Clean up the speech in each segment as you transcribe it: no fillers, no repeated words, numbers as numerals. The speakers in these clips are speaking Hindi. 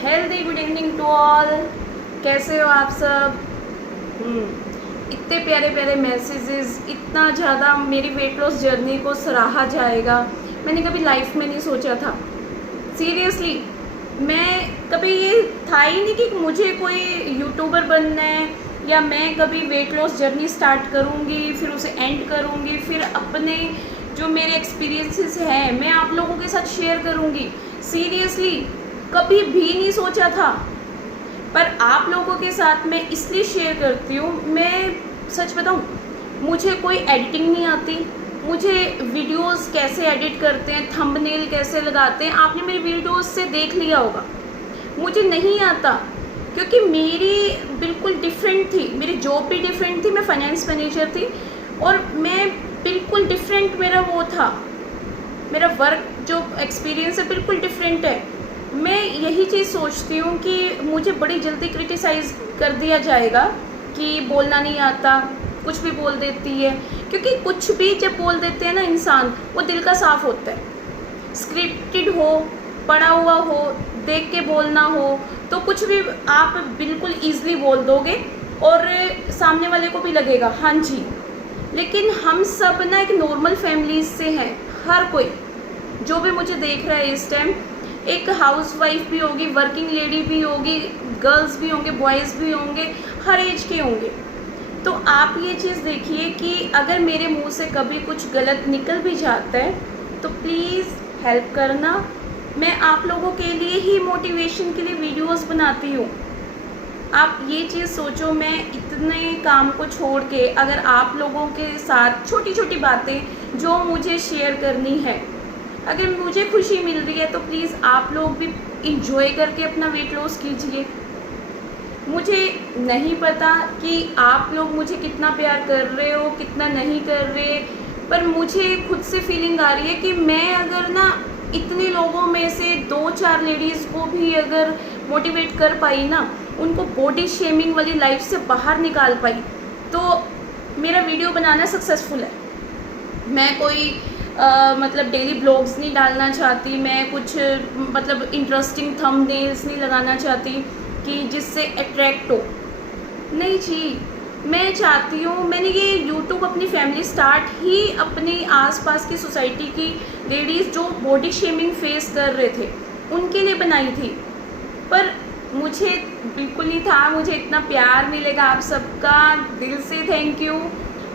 Healthy good evening to all. कैसे हो आप सब? इतने प्यारे प्यारे मैसेजेस, इतना ज़्यादा मेरी वेट लॉस जर्नी को सराहा जाएगा, मैंने कभी लाइफ में नहीं सोचा था। सीरियसली, मैं कभी ये था ही नहीं कि मुझे कोई यूट्यूबर बनना है या मैं कभी वेट लॉस जर्नी स्टार्ट करूँगी फिर उसे एंड करूँगी, फिर अपने जो मेरे एक्सपीरियंसेस हैं मैं आप लोगों के साथ शेयर करूँगी। सीरियसली कभी भी नहीं सोचा था, पर आप लोगों के साथ मैं इसलिए शेयर करती हूँ। मैं सच बताऊँ, मुझे कोई एडिटिंग नहीं आती, मुझे वीडियोस कैसे एडिट करते हैं, थंबनेल कैसे लगाते हैं, आपने मेरी वीडियोस से देख लिया होगा। मुझे नहीं आता क्योंकि मेरी बिल्कुल डिफरेंट थी, मेरी जॉब भी डिफरेंट थी, मैं फाइनेंस मैनेजर थी और मैं बिल्कुल डिफरेंट, मेरा वो था, मेरा वर्क जो एक्सपीरियंस है बिल्कुल डिफरेंट है। मैं यही चीज़ सोचती हूँ कि मुझे बड़ी जल्दी क्रिटिसाइज़ कर दिया जाएगा कि बोलना नहीं आता, कुछ भी बोल देती है, क्योंकि कुछ भी जब बोल देते हैं ना इंसान, वो दिल का साफ़ होता है। स्क्रिप्टेड हो, पढ़ा हुआ हो, देख के बोलना हो तो कुछ भी आप बिल्कुल ईज़िली बोल दोगे और सामने वाले को भी लगेगा हाँ जी। लेकिन हम सब ना एक नॉर्मल फैमिलीज से हैं, हर कोई जो भी मुझे देख रहा है इस टाइम, एक हाउसवाइफ भी होगी, वर्किंग लेडी भी होगी, गर्ल्स भी होंगे, बॉयज़ भी होंगे, हर एज के होंगे। तो आप ये चीज़ देखिए कि अगर मेरे मुंह से कभी कुछ गलत निकल भी जाता है तो प्लीज़ हेल्प करना। मैं आप लोगों के लिए ही मोटिवेशन के लिए वीडियोस बनाती हूँ। आप ये चीज़ सोचो, मैं इतने काम को छोड़ के अगर आप लोगों के साथ छोटी छोटी बातें जो मुझे शेयर करनी है, अगर मुझे खुशी मिल रही है तो प्लीज़ आप लोग भी इंजॉय करके अपना वेट लॉस कीजिए। मुझे नहीं पता कि आप लोग मुझे कितना प्यार कर रहे हो, कितना नहीं कर रहे, पर मुझे खुद से फीलिंग आ रही है कि मैं अगर ना इतने लोगों में से 2-4 लेडीज़ को भी अगर मोटिवेट कर पाई ना, उनको बॉडी शेमिंग वाली लाइफ से बाहर निकाल पाई, तो मेरा वीडियो बनाना सक्सेसफुल है। मैं कोई मतलब डेली ब्लॉग्स नहीं डालना चाहती, मैं कुछ मतलब इंटरेस्टिंग थंबनेल्स नहीं लगाना चाहती कि जिससे अट्रैक्ट हो, नहीं जी। मैं चाहती हूँ, मैंने ये यूट्यूब अपनी फैमिली स्टार्ट ही अपने आसपास की सोसाइटी की लेडीज़ जो बॉडी शेमिंग फेस कर रहे थे उनके लिए बनाई थी, पर मुझे बिल्कुल नहीं था। मुझे इतना प्यार मिलेगा आप सबका, दिल से थैंक यू।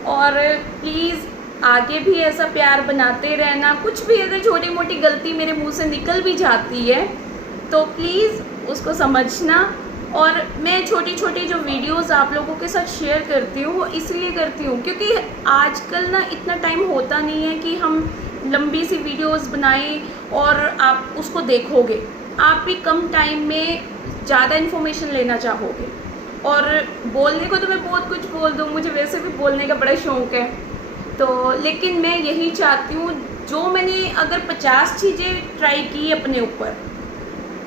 और प्लीज़ आगे भी ऐसा प्यार बनाते रहना। कुछ भी अगर छोटी मोटी गलती मेरे मुंह से निकल भी जाती है तो प्लीज़ उसको समझना। और मैं छोटी छोटी जो वीडियोस आप लोगों के साथ शेयर करती हूँ वो इसलिए करती हूँ क्योंकि आजकल ना इतना टाइम होता नहीं है कि हम लंबी सी वीडियोस बनाएं और आप उसको देखोगे। आप भी कम टाइम में ज़्यादा इन्फॉर्मेशन लेना चाहोगे। और बोलने को तो मैं बहुत कुछ बोल दूँ, मुझे वैसे भी बोलने का बड़ा शौक़ है, तो लेकिन मैं यही चाहती हूँ, जो मैंने अगर 50 चीज़ें ट्राई की अपने ऊपर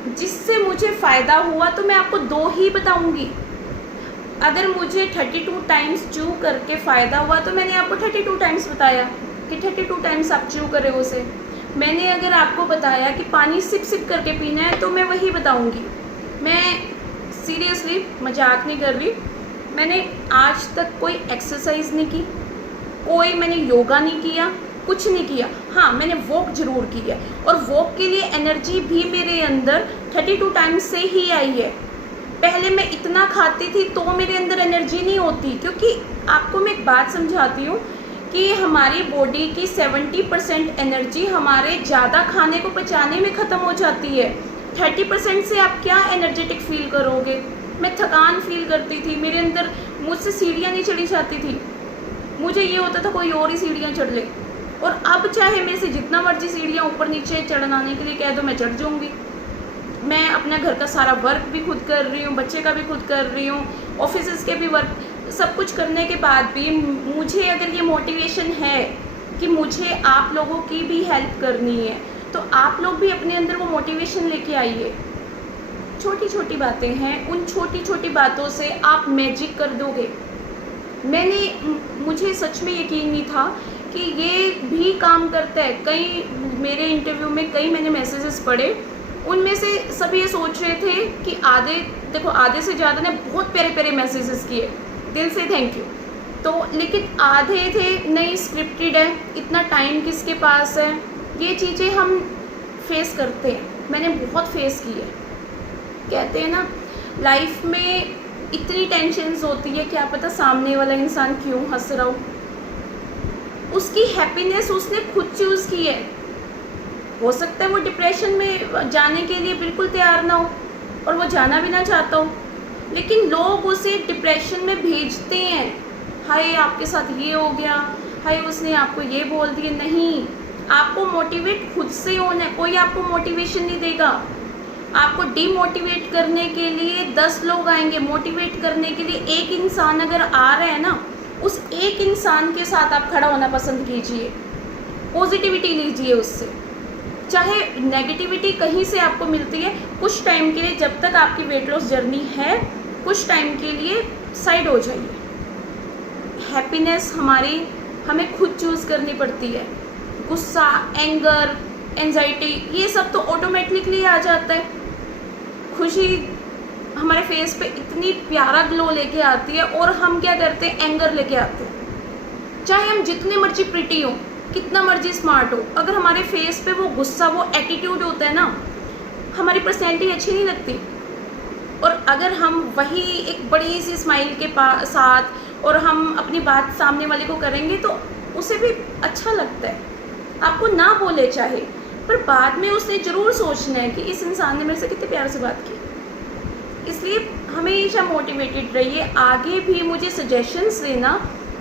जिससे मुझे फ़ायदा हुआ तो मैं आपको 2 ही बताऊँगी। अगर मुझे 32 टाइम्स च्यू करके फ़ायदा हुआ तो मैंने आपको 32 टाइम्स बताया कि 32 टाइम्स आप च्यू करें उसे। मैंने अगर आपको बताया कि पानी सिप सिप करके पीना है तो मैं वही बताऊँगी। मैं सीरियसली मजाक नहीं कर रही, मैंने आज तक कोई एक्सरसाइज नहीं की, कोई मैंने योगा नहीं किया, कुछ नहीं किया। हाँ, मैंने वॉक ज़रूर की है और वॉक के लिए एनर्जी भी मेरे अंदर 32 टाइम्स से ही आई है। पहले मैं इतना खाती थी तो मेरे अंदर एनर्जी नहीं होती, क्योंकि आपको मैं एक बात समझाती हूँ कि हमारी बॉडी की 70% एनर्जी हमारे ज़्यादा खाने को पचाने में ख़त्म हो जाती है। 30% से आप क्या एनर्जेटिक फील करोगे। मैं थकान फील करती थी, मेरे अंदर मुझसे सीढ़ियाँ नहीं चढ़ी जाती थी, मुझे ये होता था कोई और ही सीढ़ियाँ चढ़ ले। और अब चाहे मेरे से जितना मर्जी सीढ़ियाँ ऊपर नीचे चढ़ाने के लिए कह दो, मैं चढ़ जाऊँगी। मैं अपना घर का सारा वर्क भी खुद कर रही हूँ, बच्चे का भी खुद कर रही हूँ, ऑफिस के भी वर्क, सब कुछ करने के बाद भी मुझे अगर ये मोटिवेशन है कि मुझे आप लोगों की भी हेल्प करनी है तो आप लोग भी अपने अंदर वो मोटिवेशन लेके आइए। छोटी छोटी बातें हैं, उन छोटी छोटी बातों से आप मैजिक कर दोगे। मुझे सच में यकीन नहीं था कि ये भी काम करता है। कई मेरे इंटरव्यू में कई मैंने मैसेजेस पढ़े, उनमें से सभी ये सोच रहे थे कि आधे से ज़्यादा ने बहुत प्यारे प्यारे मैसेजेस किए, दिल से थैंक यू। तो लेकिन आधे थे नहीं स्क्रिप्टेड है, इतना टाइम किसके पास है, ये चीज़ें हम फेस करते हैं, मैंने बहुत फेस की है। कहते हैं ना लाइफ में इतनी टेंशन्स होती है, क्या पता सामने वाला इंसान क्यों हंस रहा हो, उसकी हैप्पीनेस उसने खुद चूज़ की है। हो सकता है वो डिप्रेशन में जाने के लिए बिल्कुल तैयार ना हो और वो जाना भी ना चाहता हो, लेकिन लोग उसे डिप्रेशन में भेजते हैं, हाय आपके साथ ये हो गया, हाय उसने आपको ये बोल दिया। नहीं, आपको मोटिवेट खुद से होना है, कोई आपको मोटिवेशन नहीं देगा। आपको डीमोटिवेट करने के लिए 10 लोग आएंगे, मोटिवेट करने के लिए एक इंसान अगर आ रहा है ना, उस एक इंसान के साथ आप खड़ा होना पसंद कीजिए, पॉजिटिविटी लीजिए उससे। चाहे नेगेटिविटी कहीं से आपको मिलती है, कुछ टाइम के लिए, जब तक आपकी वेट लॉस जर्नी है, कुछ टाइम के लिए साइड हो जाइए। हैप्पीनेस हमें खुद चूज़ करनी पड़ती है। गुस्सा, एंगर, एंजाइटी, ये सब तो ऑटोमेटिकली आ जाता है। खुशी हमारे फेस पे इतनी प्यारा ग्लो लेके आती है और हम क्या करते हैं, एंगर लेके आते हैं। चाहे हम जितने मर्जी प्रिटी हो, कितना मर्जी स्मार्ट हो, अगर हमारे फेस पे वो गुस्सा, वो एटीट्यूड होता है ना, हमारी पर्सनैलिटी अच्छी नहीं लगती। और अगर हम वही एक बड़ी सी स्माइल के साथ और हम अपनी बात सामने वाले को करेंगे तो उसे भी अच्छा लगता है, आपको ना बोले चाहे, पर बाद में उसने ज़रूर सोचना है कि इस इंसान ने मेरे से कितने प्यार से बात की। इसलिए हमेशा मोटिवेटेड रहिए। आगे भी मुझे सजेशंस देना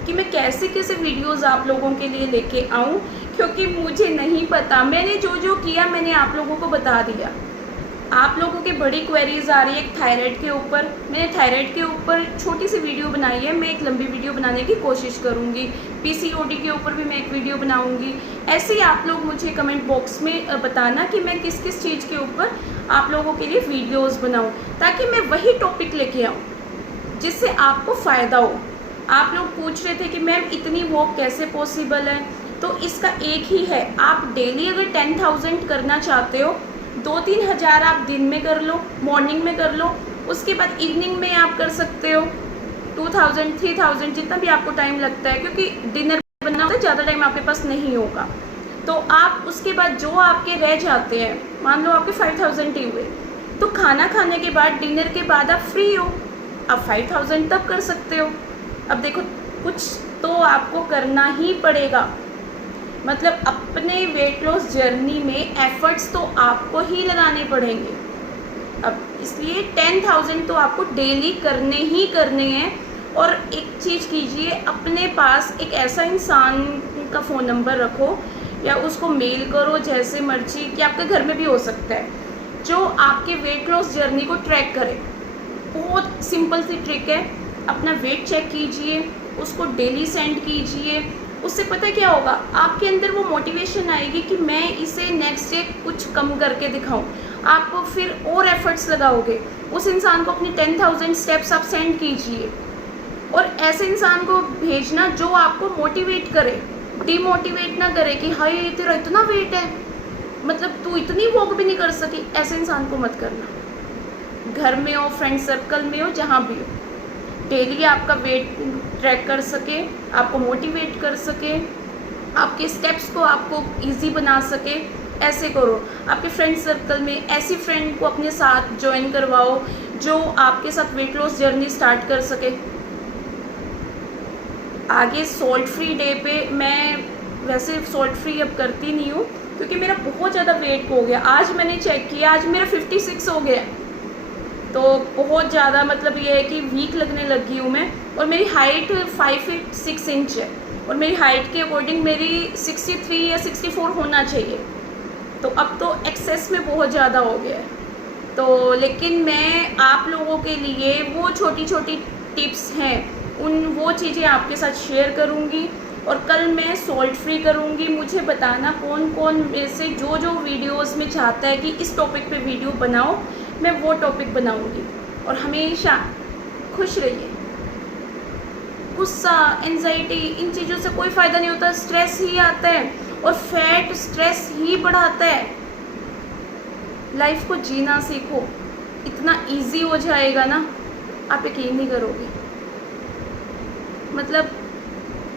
कि मैं कैसे कैसे वीडियोस आप लोगों के लिए लेके आऊँ, क्योंकि मुझे नहीं पता। मैंने जो जो किया मैंने आप लोगों को बता दिया। आप लोगों की बड़ी क्वेरीज आ रही है थायराइड के ऊपर, मैंने थायराइड के ऊपर छोटी सी वीडियो बनाई है, मैं एक लंबी वीडियो बनाने की कोशिश करूँगी। पीसीओडी के ऊपर भी मैं एक वीडियो बनाऊँगी। ऐसे ही आप लोग मुझे कमेंट बॉक्स में बताना कि मैं किस किस चीज़ के ऊपर आप लोगों के लिए वीडियोस बनाऊँ, ताकि मैं वही टॉपिक लेके आऊँ जिससे आपको फ़ायदा हो। आप लोग पूछ रहे थे कि मैम इतनी वॉक कैसे पॉसिबल है, तो इसका एक ही है, आप डेली अगर 10,000 करना चाहते हो, 2-3 हज़ार आप दिन में कर लो, मॉर्निंग में कर लो, उसके बाद इवनिंग में आप कर सकते हो 2,000 3,000 जितना भी आपको टाइम लगता है, क्योंकि डिनर बनना होता है, ज़्यादा टाइम आपके पास नहीं होगा। तो आप उसके बाद जो आपके रह जाते हैं, मान लो आपके 5,000 ही हुए, तो खाना खाने के बाद, डिनर के बाद आप फ्री हो, आप 5,000 तब कर सकते हो। अब देखो कुछ तो आपको करना ही पड़ेगा, मतलब अपने वेट लॉस जर्नी में एफर्ट्स तो आपको ही लगाने पड़ेंगे। अब इसलिए 10,000 तो आपको डेली करने ही करने हैं। और एक चीज़ कीजिए, अपने पास एक ऐसा इंसान का फ़ोन नंबर रखो या उसको मेल करो, जैसे मर्जी, कि आपके घर में भी हो सकता है, जो आपके वेट लॉस जर्नी को ट्रैक करे। बहुत सिंपल सी ट्रिक है, अपना वेट चेक कीजिए, उसको डेली सेंड कीजिए। उससे पता क्या होगा, आपके अंदर वो मोटिवेशन आएगी कि मैं इसे नेक्स्ट डे कुछ कम करके दिखाऊं। आप फिर और एफर्ट्स लगाओगे, उस इंसान को अपनी 10,000 स्टेप्स आप सेंड कीजिए। और ऐसे इंसान को भेजना जो आपको मोटिवेट करे, डीमोटिवेट ना करे कि हाय तेरा इतना वेट है, मतलब तू इतनी वॉक भी नहीं कर सकी। ऐसे इंसान को मत करना। घर में हो, फ्रेंड सर्कल में हो, जहाँ भी हो, डेली आपका वेट ट्रैक कर सके, आपको मोटिवेट कर सके, आपके स्टेप्स को आपको इजी बना सके, ऐसे करो। आपके फ्रेंड सर्कल में ऐसी फ्रेंड को अपने साथ ज्वाइन करवाओ जो आपके साथ वेट लॉस जर्नी स्टार्ट कर सके। आगे सॉल्ट फ्री डे पे, मैं वैसे सॉल्ट फ्री अब करती नहीं हूँ क्योंकि मेरा बहुत ज़्यादा वेट हो गया। आज मैंने चेक किया, आज मेरा 56 हो गया, तो बहुत ज़्यादा, मतलब ये है कि वीक लगने लगी हूँ मैं। और मेरी हाइट 5 फीट 6 इंच है और मेरी हाइट के अकॉर्डिंग मेरी 63 या 64 होना चाहिए, तो अब तो एक्सेस में बहुत ज़्यादा हो गया है। तो लेकिन मैं आप लोगों के लिए वो छोटी छोटी टिप्स हैं, वो चीज़ें आपके साथ शेयर करूँगी। और कल मैं सॉल्ट फ्री करूँगी। मुझे बताना कौन कौन में से जो जो वीडियोस में चाहता है कि इस टॉपिक पे वीडियो बनाओ, मैं वो टॉपिक बनाऊँगी। और हमेशा खुश रहिए। गुस्सा, एंजाइटी, इन चीज़ों से कोई फ़ायदा नहीं होता, स्ट्रेस ही आता है और फैट स्ट्रेस ही बढ़ाता है। लाइफ को जीना सीखो, इतना इजी हो जाएगा ना, आप यकीन नहीं करोगे। मतलब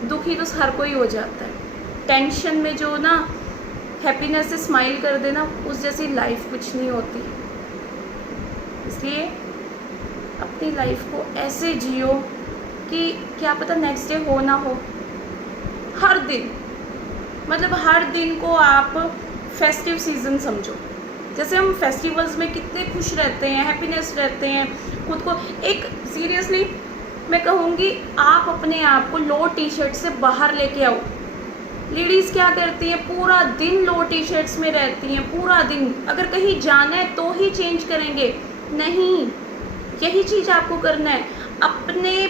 दुखी तो हर कोई हो जाता है, टेंशन में जो ना हैप्पीनेस से स्माइल कर देना, उस जैसी लाइफ कुछ नहीं होती। इसलिए अपनी लाइफ को ऐसे जियो कि क्या पता नेक्स्ट डे हो ना हो। हर दिन, मतलब हर दिन को आप फेस्टिव सीज़न समझो। जैसे हम फेस्टिवल्स में कितने खुश रहते हैं, हैप्पीनेस रहते हैं, खुद को एक सीरियसली मैं कहूँगी, आप अपने आप को लो टी शर्ट से बाहर लेके आओ। लेडीज़ क्या करती हैं, पूरा दिन लो टी शर्ट्स में रहती हैं, पूरा दिन। अगर कहीं जाना है तो ही चेंज करेंगे, नहीं, यही चीज़ आपको करना है। अपने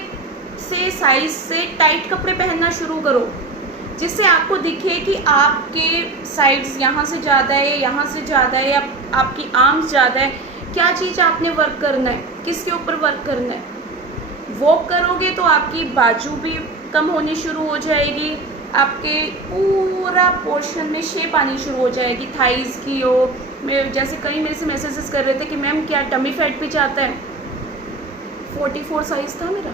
से साइज से टाइट कपड़े पहनना शुरू करो, जिससे आपको दिखे कि आपके साइड्स यहाँ से ज़्यादा है, यहाँ से ज़्यादा है, या आपकी आर्म्स ज़्यादा है। क्या चीज़ आपने वर्क करना है, किसके ऊपर वर्क करना है। वॉक करोगे तो आपकी बाजू भी कम होनी शुरू हो जाएगी, आपके पूरा पोर्शन में शेप आनी शुरू हो जाएगी, थाइज़ की हो। मैं जैसे कई मेरे से मैसेजेस कर रहे थे कि मैम क्या टमी फैट भी चाहता है। 44 साइज़ था मेरा,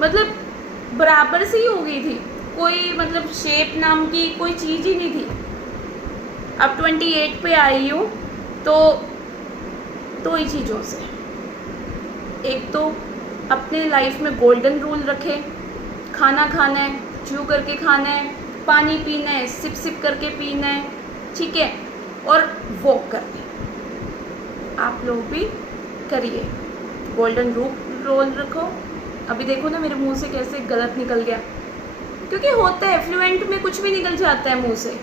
मतलब बराबर से ही हो गई थी, कोई मतलब शेप नाम की कोई चीज़ ही नहीं थी। अब 28 पे आई हूँ, तो दो ही चीज़ों से, एक तो अपने लाइफ में गोल्डन रूल रखे, खाना खाना है च्यू करके खाना है, पानी पीना है सिप सिप करके पीना है, ठीक है, और वॉक करना है। आप लोग भी करिए, गोल्डन रूल रखो। अभी देखो ना मेरे मुंह से कैसे गलत निकल गया, क्योंकि होता है फ्लुएंट में कुछ भी निकल जाता है मुंह से।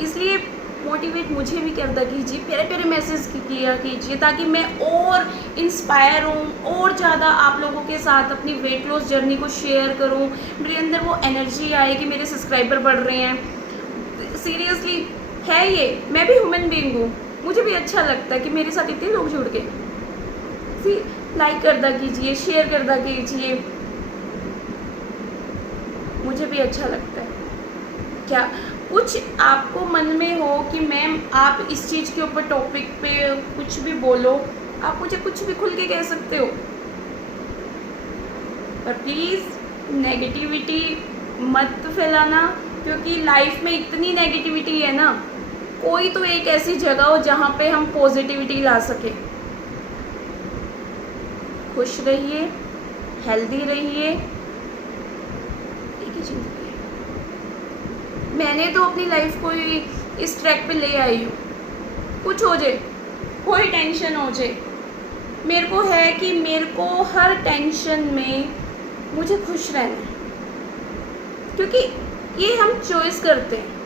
इसलिए मोटिवेट मुझे भी करता कीजिए, प्यारे प्यारे मैसेज किया कीजिए, ताकि मैं और इंस्पायर हूँ, और ज़्यादा आप लोगों के साथ अपनी वेट लॉस जर्नी को शेयर करूँ। मेरे अंदर वो एनर्जी आए कि मेरे सब्सक्राइबर बढ़ रहे हैं। सीरियसली है ये, मैं भी ह्यूमन बीइंग हूँ, मुझे भी अच्छा लगता है कि मेरे साथ इतने लोग जुड़ गए। लाइक करदा कीजिए, शेयर करदा कीजिए, मुझे भी अच्छा लगता है। क्या कुछ आपको मन में हो कि मैम आप इस चीज़ के ऊपर टॉपिक पे कुछ भी बोलो, आप मुझे कुछ भी खुल के कह सकते हो, पर प्लीज़ नेगेटिविटी मत फैलाना, क्योंकि लाइफ में इतनी नेगेटिविटी है ना। कोई तो एक ऐसी जगह हो जहाँ पे हम पॉजिटिविटी ला सके। खुश रहिए, हेल्दी रहिए, एक ही जिंदगी है। मैंने तो अपनी लाइफ को इस ट्रैक पे ले आई हूँ। कुछ हो जाए, कोई टेंशन हो जाए, मेरे को है कि मेरे को हर टेंशन में मुझे खुश रहना है, क्योंकि ये हम चॉइस करते हैं।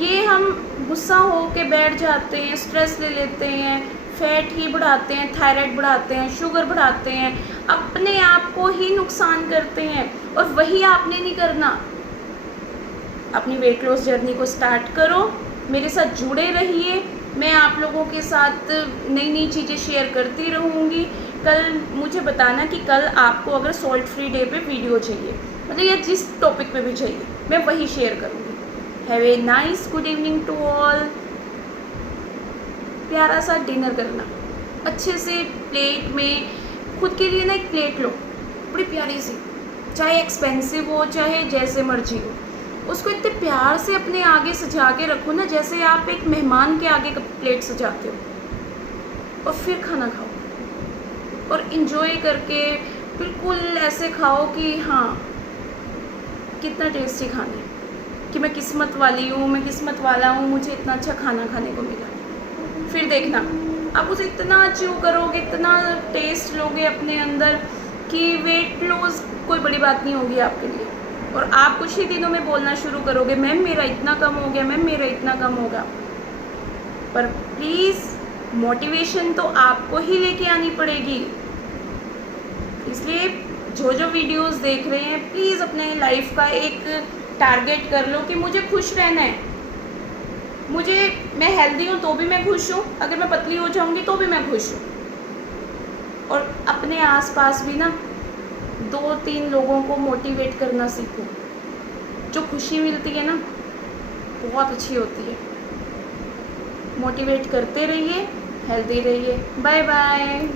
ये हम गुस्सा हो के बैठ जाते हैं, स्ट्रेस ले लेते हैं, फैट ही बढ़ाते हैं, थायराइड बढ़ाते हैं, शुगर बढ़ाते हैं, अपने आप को ही नुकसान करते हैं, और वही आपने नहीं करना। अपनी वेट लॉस जर्नी को स्टार्ट करो, मेरे साथ जुड़े रहिए। मैं आप लोगों के साथ नई नई चीज़ें शेयर करती रहूँगी। कल मुझे बताना कि कल आपको अगर सॉल्ट फ्री डे पे वीडियो चाहिए, मतलब ये जिस टॉपिक पे भी चाहिए, मैं वही शेयर करूँगी। Have a nice good evening to all. प्यारा सा डिनर करना, अच्छे से प्लेट में खुद के लिए ना एक प्लेट लो, बड़ी प्यारी सी, चाहे एक्सपेंसिव हो चाहे जैसे मर्जी हो, उसको इतने प्यार से अपने आगे सजा के रखो ना, जैसे आप एक मेहमान के आगे प्लेट सजाते हो, और फिर खाना खाओ और इन्जॉय करके बिल्कुल ऐसे खाओ कि हाँ कितना टेस्टी खाना है, कि मैं किस्मत वाली हूँ, मैं किस्मत वाला हूँ, मुझे इतना अच्छा खाना खाने को मिला। फिर देखना आप उसे इतना च्यू करोगे, इतना टेस्ट लोगे अपने अंदर कि वेट लॉस कोई बड़ी बात नहीं होगी आपके लिए। और आप कुछ ही दिनों में बोलना शुरू करोगे, मैम मेरा इतना कम हो गया, मैम मेरा इतना कम होगा। पर प्लीज़ मोटिवेशन तो आपको ही लेके आनी पड़ेगी। इसलिए जो जो वीडियोस देख रहे हैं, प्लीज़ अपने लाइफ का एक टारगेट कर लो कि मुझे खुश रहना है। मैं हेल्दी हूँ तो भी मैं खुश हूँ, अगर मैं पतली हो जाऊँगी तो भी मैं खुश हूँ। और अपने आसपास भी ना 2-3 लोगों को मोटिवेट करना सीखो। जो खुशी मिलती है ना, बहुत अच्छी होती है। मोटिवेट करते रहिए, हेल्दी रहिए। Bye bye.